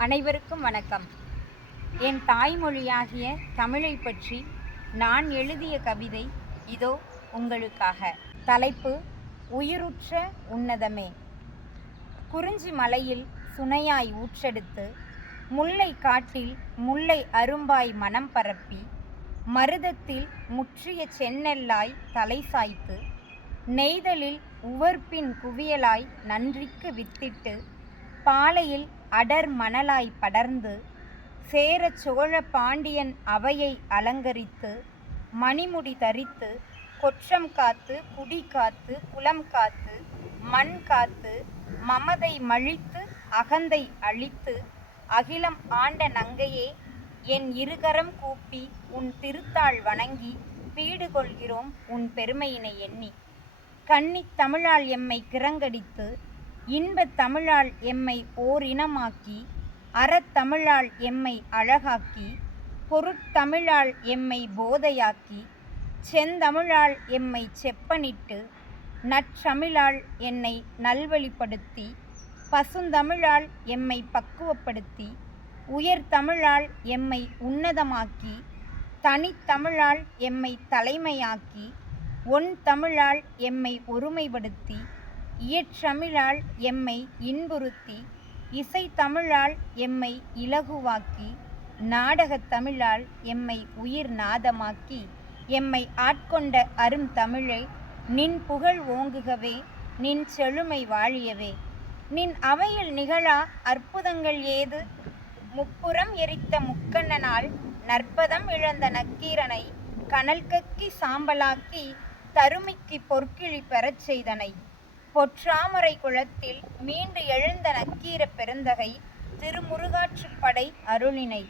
அனைவருக்கும் வணக்கம். என் தாய்மொழியாகிய தமிழை பற்றி நான் எழுதிய கவிதை இதோ உங்களுக்காக. தலைப்பு உயிருற்ற உன்னதமே குறிஞ்சி மலையில் சுனையாய் ஊற்றெடுத்து முல்லை காட்டில் முல்லை அரும்பாய் மனம் பரப்பி மருதத்தில் முற்றிய சென்னெல்லாய் தலை சாய்த்து நெய்தலில் உவர்ப்பின் குவியலாய் நன்றிக்கு வித்திட்டு பாலையில் அடர் மணலாய் படர்ந்து சேர சோழ பாண்டியன் அவையை அலங்கரித்து மணிமுடி தரித்து கொற்றம் காத்து குடி காத்து குலம் காத்து மண் காத்து மமதை மழித்து அகந்தை அழித்து அகிலம் ஆண்ட நங்கையே என் இருகரம் கூப்பி உன் திருத்தாள் வணங்கி பீடு கொள்கிறோம் உன் பெருமையினை எண்ணி. கன்னித் தமிழால் எம்மை கிறங்கடித்து இன்பத் தமிழால் எம்மை ஓரினமாக்கி அறத்தமிழால் எம்மை அழகாக்கி பொருட்தமிழால் எம்மை போதையாக்கி செந்தமிழால் எம்மை செப்பனிட்டு நற்றமிழால் என்னை நல்வழிப்படுத்தி பசுந்தமிழால் எம்மை பக்குவப்படுத்தி உயர் தமிழால் எம்மை உன்னதமாக்கி தனித்தமிழால் எம்மை தலைமையாக்கி ஒன் தமிழால் எம்மை ஒருமைப்படுத்தி இயற்றமிழால் எம்மை இன்புறுத்தி இசைத்தமிழால் எம்மை இலகுவாக்கி நாடகத் தமிழால் எம்மை உயிர் நாதமாக்கி எம்மை ஆட்கொண்ட அரும் தமிழை நின் புகழ் ஓங்குகவே நின் செழுமை வாழியவே. நின் அவையில் நிகழா அற்புதங்கள் ஏது? முப்புறம் எரித்த முக்கண்ணனால் நற்பதம் இழந்த நக்கீரனை கனல் கக்கி சாம்பலாக்கி தருமிக்கு பொற்கிழி பெறச் செய்தனை. பொற்றாமரை குளத்தில் மீண்டு எழுந்த நக்கீர பெருந்தகை திருமுருகாற்றுப்படை அருளினை.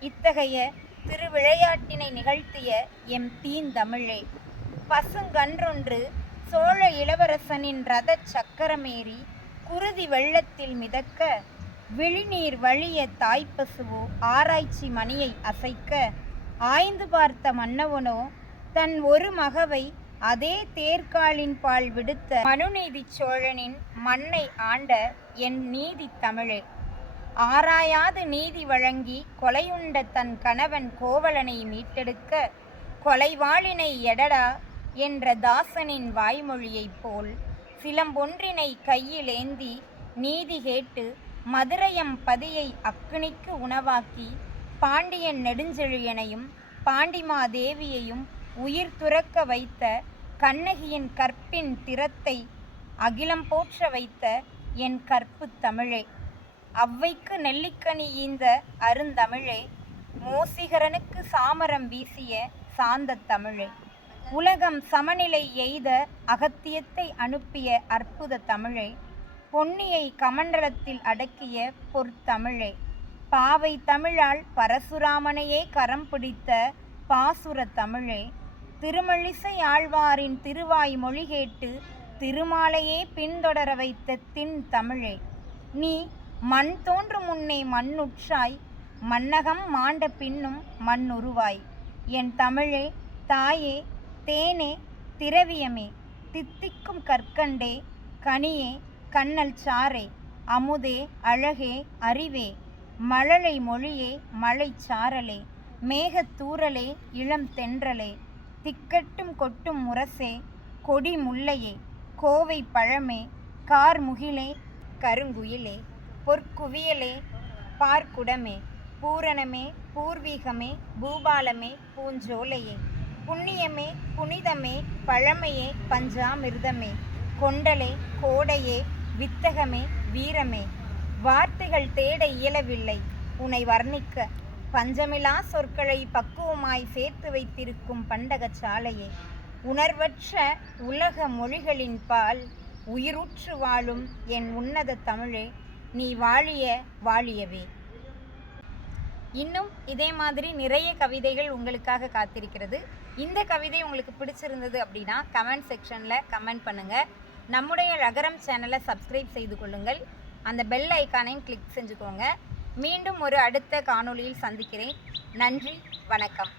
இத்தகைய திருவிளையாட்டினை நிகழ்த்திய எம் தீந்தமிழே. பசுங்கன்றொன்று சோழ இளவரசனின் ரத சக்கரமேறி குருதி வெள்ளத்தில் மிதக்க விழிநீர் வழிய தாய்ப்பசுவோ ஆராய்ச்சி மணியை அசைக்க. ஆய்ந்து பார்த்த மன்னவனோ தன் ஒரு மகவை அதே தேர்காலின் பால் விடுத்த மனுநீதி சோழனின் மண்ணை ஆண்ட என் நீதி தமிழே. ஆராயாது நீதி வழங்கி கொலையுண்ட தன் கணவன் கோவலனை மீட்டெடுக்க கொலைவாளினை எடடா என்ற தாசனின் வாய்மொழியைப் போல் சிலம்பொன்றினை கையிலேந்தி நீதி கேட்டு மதுரையம் பதியை அக்கினிக்கு உணவாக்கி பாண்டியன் நெடுஞ்செழியனையும் பாண்டிமாதேவியையும் உயிர் துறக்க வைத்த கண்ணகியின் கற்பின் திறத்தை அகிலம் போற்ற வைத்த என் கற்பு தமிழே. அவ்வைக்கு நெல்லிக்கனி ஈந்த அருந்தமிழே மோசிகரனுக்கு சாமரம் வீசிய சாந்த தமிழே. உலகம் சமநிலை எய்த அகத்தியத்தை அனுப்பிய அற்புத தமிழே. பொன்னியை கமண்டலத்தில் அடக்கிய பொற்தமிழே. பாவை தமிழால் பரசுராமனையே கரம் பிடித்த பாசுர தமிழே. திருமழிசை ஆழ்வாரின் திருவாய் மொழி கேட்டு திருமாலையே பின்தொடர வைத்த தின் தமிழே. நீ மண் தோன்றும் முன்னே மண்ணுற்றாய் மன்னகம் மாண்ட பின்னும் மண்ணுருவாய் என் தமிழே தாயே தேனே திரவியமே தித்திக்கும் கற்கண்டே கனியே கண்ணல் சாரே அமுதே அழகே அறிவே மழலை மொழியே மழை சாரலே மேகத்தூரலே இளம் தென்றலே. திக்கட்டும் கொட்டும் முரசே கொடி முல்லையே கோவை பழமே கார் முகிலே கருங்குயிலே பொற்குவியலே பார்க்குடமே பூரணமே பூர்வீகமே பூபாலமே பூஞ்சோலையே புண்ணியமே புனிதமே பழமையே பஞ்சாமிர்தமே கொண்டலே கோடையே வித்தகமே வீரமே வார்த்தைகள் தேட இயலவில்லை உன்னை வர்ணிக்க பஞ்சமிலா சொற்களை பக்குவமாய் சேர்த்து வைத்திருக்கும் பண்டக சாலையே. உணர்வற்ற உலக மொழிகளின் பால் உயிருற்று வாழும் என் உன்னத தமிழே நீ வாழிய வாழியவே. இன்னும் இதே மாதிரி நிறைய கவிதைகள் உங்களுக்காக காத்திருக்கிறது. இந்த கவிதை உங்களுக்கு பிடிச்சிருந்தது அப்படின்னா கமெண்ட் செக்ஷனில் கமெண்ட் பண்ணுங்கள் நம்முடைய ரகரம் சேனலை சப்ஸ்கிரைப் செய்து கொள்ளுங்கள். அந்த பெல் ஐக்கானையும் கிளிக் செஞ்சுக்கோங்க. மீண்டும் ஒரு அடுத்த காணொளியில் சந்திக்கிறேன். நன்றி வணக்கம்.